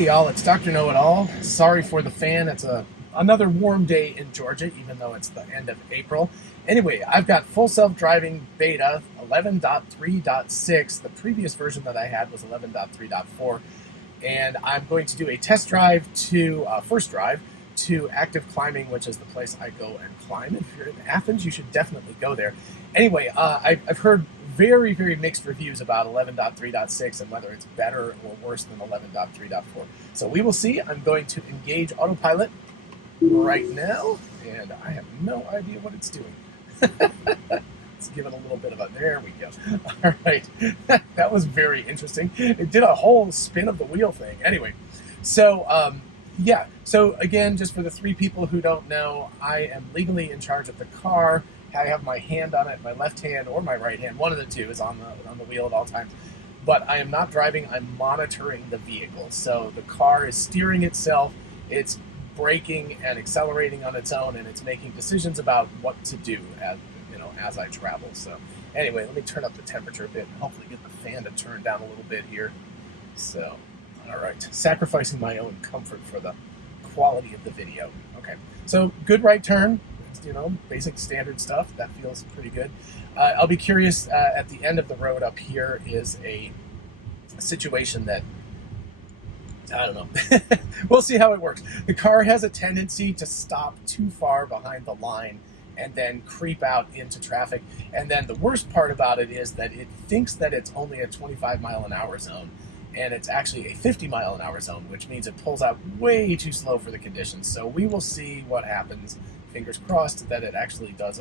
Hey y'all, it's Dr. Know-It-All. Sorry for the fan. It's another warm day in Georgia, even though it's the end of April. Anyway, I've got full self-driving beta 11.3.6. The previous version that I had was 11.3.4. And I'm going to do a test drive to, first drive, to Active Climbing, which is the place I go and climb. If you're in Athens, you should definitely go there. Anyway, I've heard very, very mixed reviews about 11.3.6 and whether it's better or worse than 11.3.4. So we will see. I'm going to engage autopilot right now, and I have no idea what it's doing. Let's give it a little bit of a, there we go. All right, that was very interesting. It did a whole spin of the wheel thing. Anyway, so yeah, so again, just for the three people who don't know, I am legally in charge of the car. I have my hand on it, my left hand or my right hand. One of the two is on the wheel at all times. But I am not driving, I'm monitoring the vehicle. So the car is steering itself, it's braking and accelerating on its own, and it's making decisions about what to do as I travel. So anyway, let me turn up the temperature a bit and hopefully get the fan to turn down a little bit here. So, all right, sacrificing my own comfort for the quality of the video. Okay, so good right turn. Basic standard stuff. That feels pretty good. I'll be curious, at the end of the road up here is a situation that, I don't know. We'll see how it works. The car has a tendency to stop too far behind the line and then creep out into traffic. And then the worst part about it is that it thinks that it's only a 25-mile-an-hour zone, and it's actually a 50-mile-an-hour zone, which means it pulls out way too slow for the conditions. So we will see what happens. Fingers crossed that it actually does.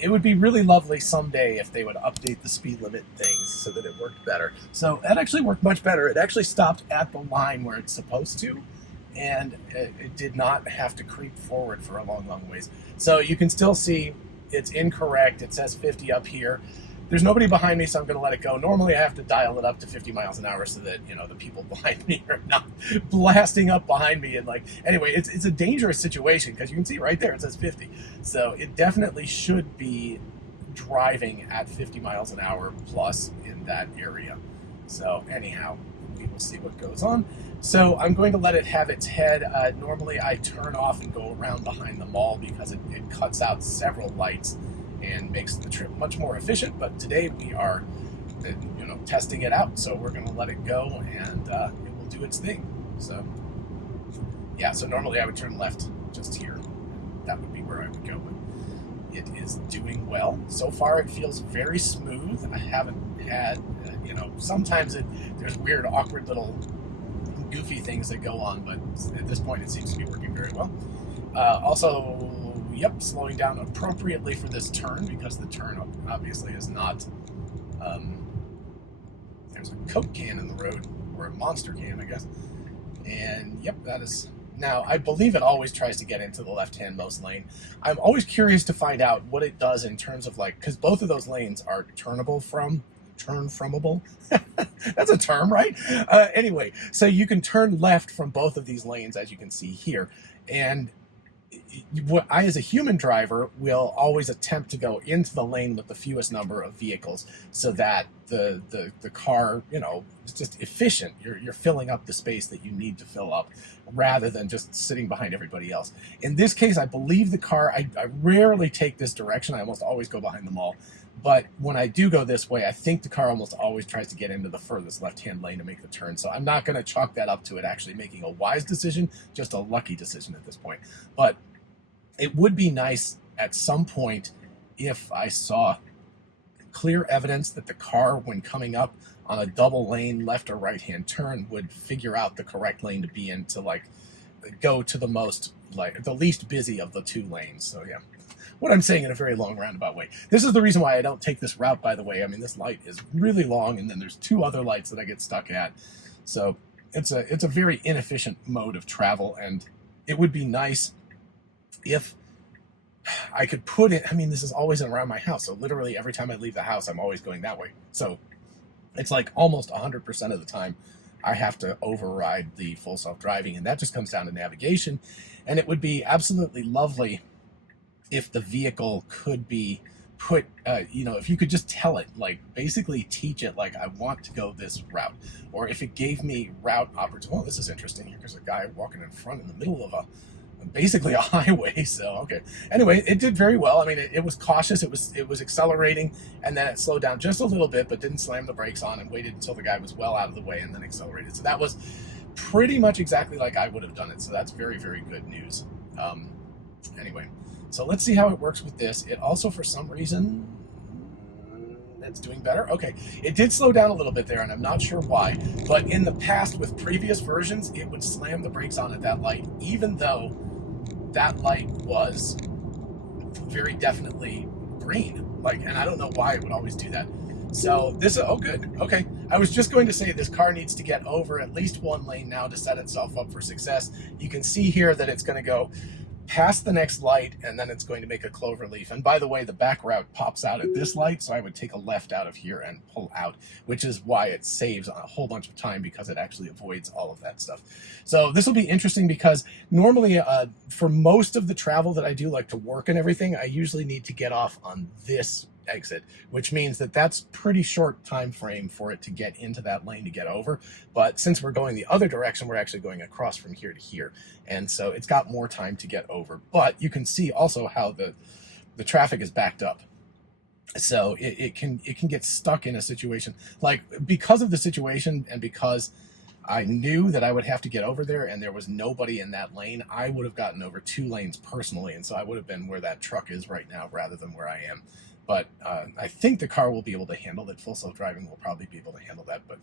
It would be really lovely someday if they would update the speed limit things so that it worked better. So that actually worked much better. It actually stopped at the line where it's supposed to, and it did not have to creep forward for a long, long ways. So you can still see it's incorrect. It says 50 up here. There's nobody behind me, so I'm going to let it go. Normally, I have to dial it up to 50 miles an hour so that, the people behind me are not blasting up behind me. And anyway, it's a dangerous situation because you can see right there, it says 50. So it definitely should be driving at 50 miles an hour plus in that area. So anyhow, we will see what goes on. So I'm going to let it have its head. Normally, I turn off and go around behind the mall because it cuts out several lights and makes the trip much more efficient. But today we are, testing it out. So we're going to let it go, and it will do its thing. So, yeah. So normally I would turn left just here. That would be where I would go. But it is doing well so far. It feels very smooth. I haven't had, sometimes there's weird, awkward little goofy things that go on, but at this point it seems to be working very well. Also. Yep, slowing down appropriately for this turn because the turn obviously is not, there's a Coke can in the road, or a Monster can, I guess. And yep, that is, now I believe it always tries to get into the left-hand most lane. I'm always curious to find out what it does in terms of because both of those lanes are turn fromable. That's a term, right? Anyway, so you can turn left from both of these lanes, as you can see here. And what I, as a human driver, will always attempt to go into the lane with the fewest number of vehicles so that the car, is just efficient. You're filling up the space that you need to fill up rather than just sitting behind everybody else. In this case, I believe the car, I rarely take this direction. I almost always go behind the mall. But when I do go this way, I think the car almost always tries to get into the furthest left-hand lane to make the turn. So I'm not going to chalk that up to it actually making a wise decision, just a lucky decision at this point. But it would be nice at some point if I saw clear evidence that the car, when coming up on a double lane left or right-hand turn, would figure out the correct lane to be in to go to the least busy of the two lanes. So yeah. What I'm saying in a very long roundabout way. This is the reason why I don't take this route, by the way. I mean, this light is really long, and then there's two other lights that I get stuck at. So it's a very inefficient mode of travel, and it would be nice if I could put it, this is always around my house. So literally every time I leave the house, I'm always going that way. So it's almost 100% of the time I have to override the full self-driving, and that just comes down to navigation. And it would be absolutely lovely if the vehicle could be put, if you could just tell it, like basically teach it, like I want to go this route, or if it gave me route opportunity. Oh, this is interesting. Here's a guy walking in front in the middle of basically a highway. So, okay. Anyway, it did very well. I mean, it was cautious. It was accelerating, and then it slowed down just a little bit, but didn't slam the brakes on and waited until the guy was well out of the way and then accelerated. So that was pretty much exactly like I would have done it. So that's very, very good news. Anyway, so let's see how it works with this. It also, for some reason, it's doing better. Okay, it did slow down a little bit there, and I'm not sure why, but in the past with previous versions, it would slam the brakes on at that light, even though that light was very definitely green. And I don't know why it would always do that. So this, oh good, okay. I was just going to say this car needs to get over at least one lane now to set itself up for success. You can see here that it's going to go past the next light, and then it's going to make a clover leaf. And by the way, the back route pops out at this light, so I would take a left out of here and pull out, which is why it saves a whole bunch of time, because it actually avoids all of that stuff. So this will be interesting, because normally for most of the travel that I do, like to work and everything, I usually need to get off on this exit, which means that that's pretty short time frame for it to get into that lane to get over. But since we're going the other direction, we're actually going across from here to here, and so it's got more time to get over. But you can see also how the traffic is backed up, so it can get stuck in a situation, like because of the situation and because I knew that I would have to get over there and there was nobody in that lane, I would have gotten over 2 lanes personally, and so I would have been where that truck is right now rather than where I am. But I think the car will be able to handle it. Full self-driving will probably be able to handle that. But,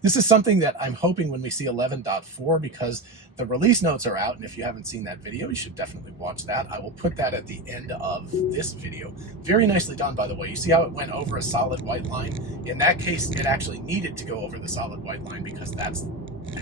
this is something that I'm hoping when we see 11.4, because the release notes are out. And if you haven't seen that video, you should definitely watch that. I will put that at the end of this video. Very nicely done, by the way. You see how it went over a solid white line? In that case, it actually needed to go over the solid white line because that's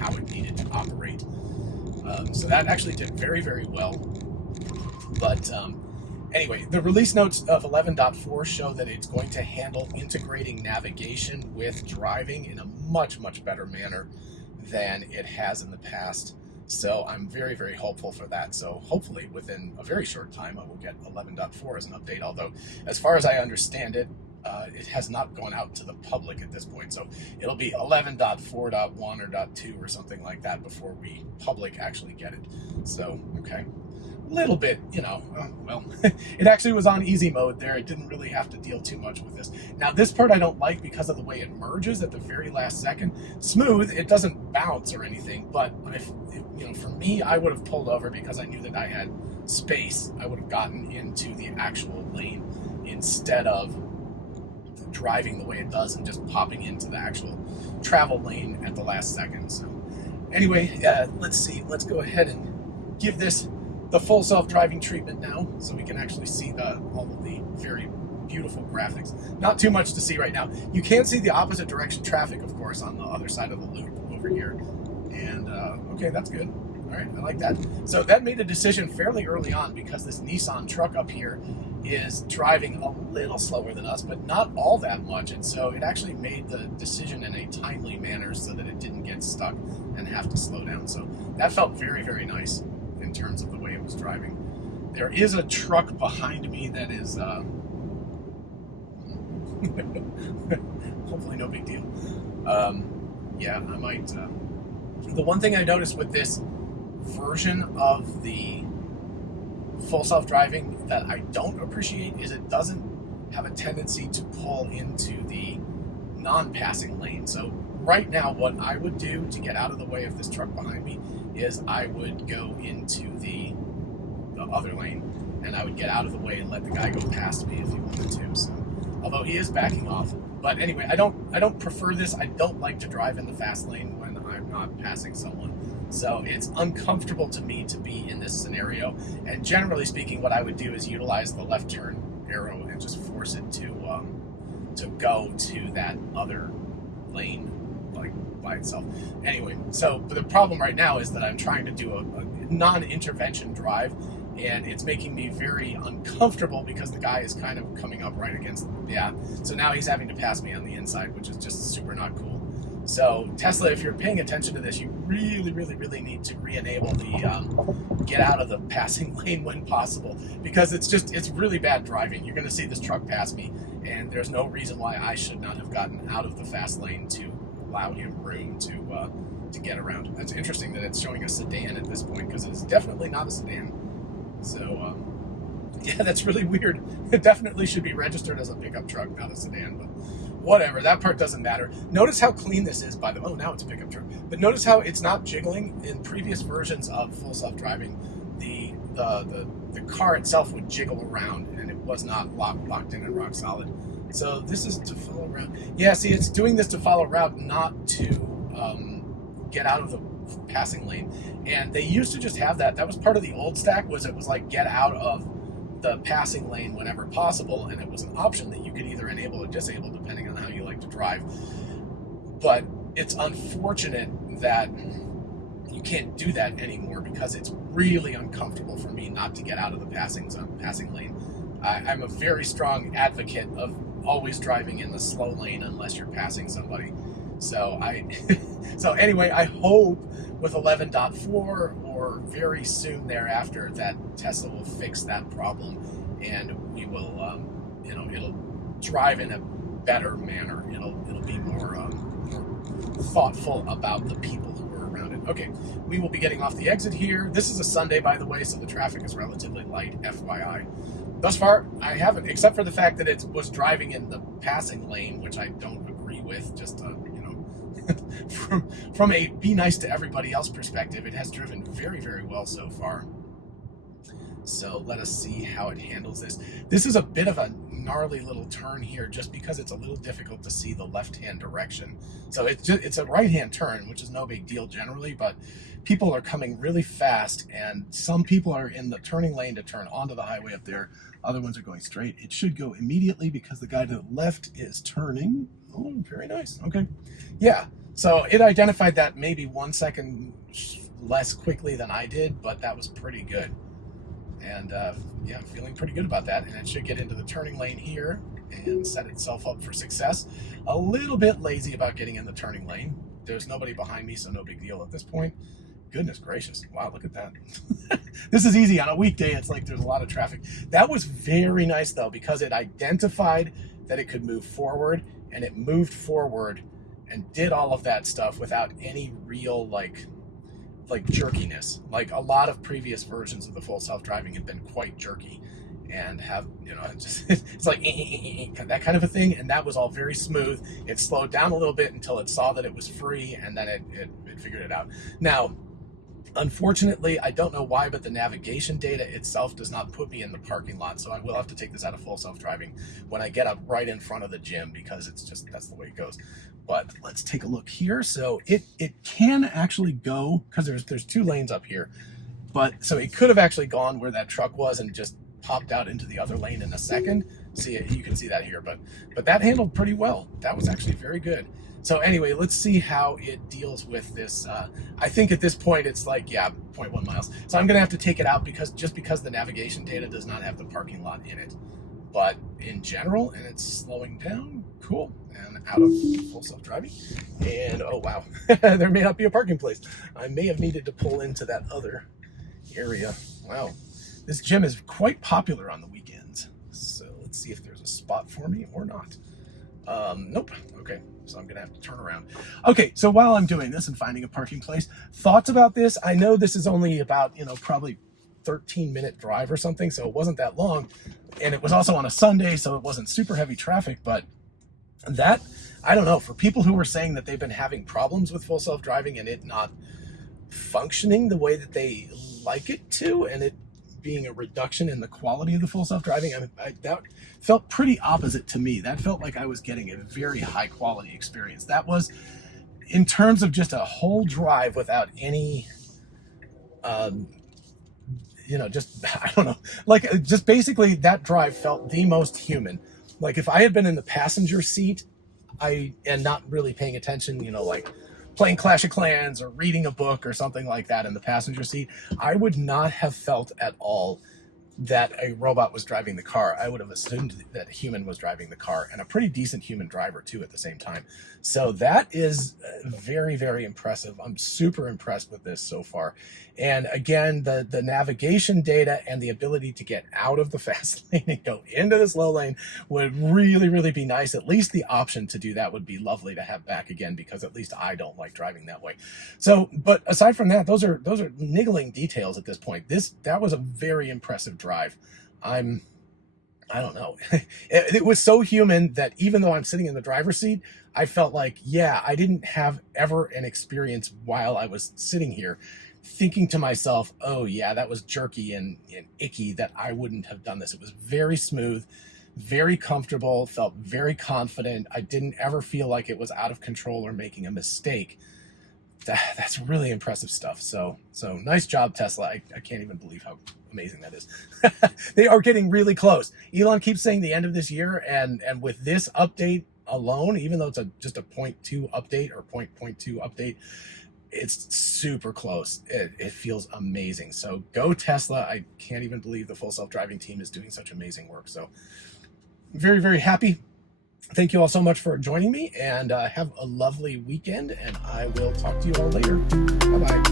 how it needed to operate. So that actually did very, very well. But anyway, the release notes of 11.4 show that it's going to handle integrating navigation with driving in a much, much better manner than it has in the past. So I'm very, very hopeful for that. So hopefully within a very short time, I will get 11.4 as an update. Although, as far as I understand it, it has not gone out to the public at this point. So it'll be 11.4.1 or .2 or something like that before we public actually get it. So, okay. Little bit, well, it actually was on easy mode there. It didn't really have to deal too much with this. Now, this part I don't like because of the way it merges at the very last second. Smooth, it doesn't bounce or anything, but for me, I would have pulled over because I knew that I had space. I would have gotten into the actual lane instead of driving the way it does and just popping into the actual travel lane at the last second. So anyway, let's see. Let's go ahead and give this the full self-driving treatment now, so we can actually see all of the very beautiful graphics. Not too much to see right now. You can see the opposite direction traffic, of course, on the other side of the loop over here. And okay, that's good. All right, I like that. So that made a decision fairly early on, because this Nissan truck up here is driving a little slower than us, but not all that much. And so it actually made the decision in a timely manner so that it didn't get stuck and have to slow down. So that felt very, very nice in terms of the way it was driving. There is a truck behind me that is hopefully no big deal. Yeah, I might the one thing I noticed with this version of the full self-driving that I don't appreciate is it doesn't have a tendency to pull into the non-passing lane. So right now, what I would do to get out of the way of this truck behind me is I would go into the other lane, and I would get out of the way and let the guy go past me if he wanted to. So, although he is backing off. But anyway, I don't prefer this. I don't like to drive in the fast lane when I'm not passing someone. So it's uncomfortable to me to be in this scenario. And generally speaking, what I would do is utilize the left turn arrow and just force it to go to that other lane, like by itself. Anyway, so the problem right now is that I'm trying to do a non-intervention drive, and it's making me very uncomfortable because the guy is kind of coming up right against the, so now he's having to pass me on the inside, which is just super not cool. So Tesla, if you're paying attention to this, you really, really, really need to re-enable the get out of the passing lane when possible, because it's really bad driving. You're going to see this truck pass me, and there's no reason why I should not have gotten out of the fast lane to allow him room to get around. It's interesting that it's showing a sedan at this point, because it's definitely not a sedan. So yeah, that's really weird. It definitely should be registered as a pickup truck, not a sedan, but whatever, that part doesn't matter. Notice how clean this is, by the way. Oh, now it's a pickup truck. But notice how it's not jiggling. In previous versions of full self-driving, the car itself would jiggle around, and it was not locked in and rock solid. So this is to follow route. Yeah, see, it's doing this to follow route, not to get out of the passing lane. And they used to just have that. That was part of the old stack, was it was like get out of the passing lane whenever possible, and it was an option that you could either enable or disable depending on how you like to drive. But it's unfortunate that you can't do that anymore, because it's really uncomfortable for me not to get out of the passing lane. I'm a very strong advocate of always driving in the slow lane unless you're passing somebody. So so anyway, I hope with 11.4 or very soon thereafter that Tesla will fix that problem, and we will, it'll drive in a better manner. It'll be more thoughtful about the people who are around it. Okay, we will be getting off the exit here. This is a Sunday, by the way, so the traffic is relatively light, FYI. Thus far, I haven't, except for the fact that it was driving in the passing lane, which I don't agree with, just from a be nice to everybody else perspective, it has driven very, very well so far. So let us see how it handles this. This is a bit of a gnarly little turn here, just because it's a little difficult to see the left-hand direction. So it's a right-hand turn, which is no big deal generally, but people are coming really fast, and some people are in the turning lane to turn onto the highway up there. Other ones are going straight. It should go immediately because the guy to the left is turning. Oh, very nice. Okay. Yeah. So it identified that maybe 1 second less quickly than I did, but that was pretty good. And yeah, I'm feeling pretty good about that. And it should get into the turning lane here and set itself up for success. A little bit lazy about getting in the turning lane. There's nobody behind me, so no big deal at this point. Goodness gracious. Wow, look at that. This is easy. On a weekday, it's like there's a lot of traffic. That was very nice, though, because it identified that it could move forward, and it moved forward and did all of that stuff without any real like jerkiness. Like a lot of previous versions of the full self-driving have been quite jerky and have, it's like that kind of a thing, and that was all very smooth. It slowed down a little bit until it saw that it was free, and then it figured it out. Now, unfortunately, I don't know why, but the navigation data itself does not put me in the parking lot, so I will have to take this out of full self-driving when I get up right in front of the gym, because that's the way it goes. But let's take a look here. So it can actually go, because there's 2 lanes up here, but so it could have actually gone where that truck was and just popped out into the other lane in a second. See, you can see that here, but that handled pretty well. That was actually very good. So anyway, let's see how it deals with this. I think at this point it's like, yeah, 0.1 miles. So I'm gonna have to take it out because the navigation data does not have the parking lot in it. But in general, and it's slowing down, cool, and out of full self-driving. And oh wow, there may not be a parking place. I may have needed to pull into that other area. Wow, this gym is quite popular on the weekends. So let's see if there's a spot for me or not. Nope. Okay, so I'm gonna have to turn around. Okay, so while I'm doing this and finding a parking place, thoughts about this? I know this is only about, probably 13-minute drive or something, so it wasn't that long, and it was also on a Sunday, so it wasn't super heavy traffic. But that, I don't know, for people who were saying that they've been having problems with full self-driving and it not functioning the way that they like it to, and it being a reduction in the quality of the full self-driving, that felt pretty opposite to me. That felt like I was getting a very high quality experience. That was, in terms of just a whole drive without any just, I don't know, like just basically that drive felt the most human. Like if I had been in the passenger seat, and not really paying attention, like playing Clash of Clans or reading a book or something like that in the passenger seat, I would not have felt at all that a robot was driving the car. I would have assumed that a human was driving the car, and a pretty decent human driver too at the same time. So that is very, very impressive. I'm super impressed with this so far. And again, the navigation data and the ability to get out of the fast lane and go into the slow lane would really, really be nice. At least the option to do that would be lovely to have back again, because at least I don't like driving that way. So, but aside from that, those are niggling details at this point. That was a very impressive drive. I don't know. It was so human that even though I'm sitting in the driver's seat, I felt like, yeah, I didn't have ever an experience while I was sitting here thinking to myself, oh yeah, that was jerky and icky, that I wouldn't have done this. It was very smooth, very comfortable, felt very confident. I didn't ever feel like it was out of control or making a mistake. That's really impressive stuff. So nice job, Tesla. I can't even believe how amazing that is. They are getting really close. Elon keeps saying the end of this year, and with this update alone, even though it's just a 0.2 update or 0.2 update, it's super close. It feels amazing. So go Tesla. I can't even believe the full self-driving team is doing such amazing work. So very, very happy. Thank you all so much for joining me, and have a lovely weekend, and I will talk to you all later. Bye-bye.